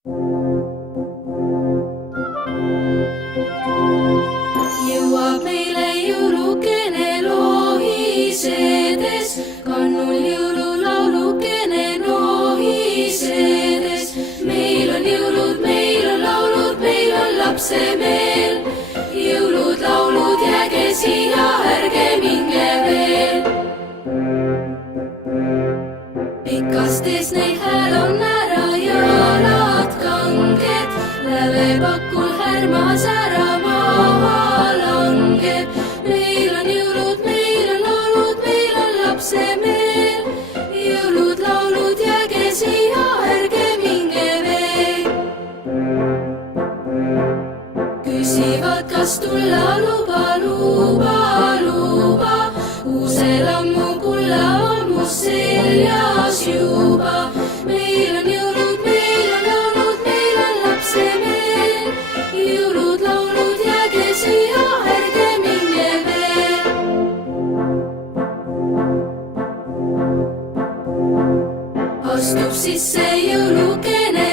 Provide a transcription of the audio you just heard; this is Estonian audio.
Jõuab meile jõulukene lohisedes, kannul jõululaulukene nohisedes. Meil on jõulud, meil on laulud, meil on lapsemeel. Jõulud, laulud, jääge siia, ärge minge veel. Pikastes neid hääl on ära, jalad kanged, lävepakul härmas ära maha langeb. Meil on jõulud, meil on laulud, meil on lapsemeel. Jõulud, laulud, jääge siia, ärge minge veel. Küsivad, kas tulla, luba, luba, luba. Uusel ammu kulla ammus seljas juba. Meil on jõulud, meil on laulud, meil on lapsemeel. Jõulud, laulud, jääge siia, ärge minge veel. Astub sisse jõulukene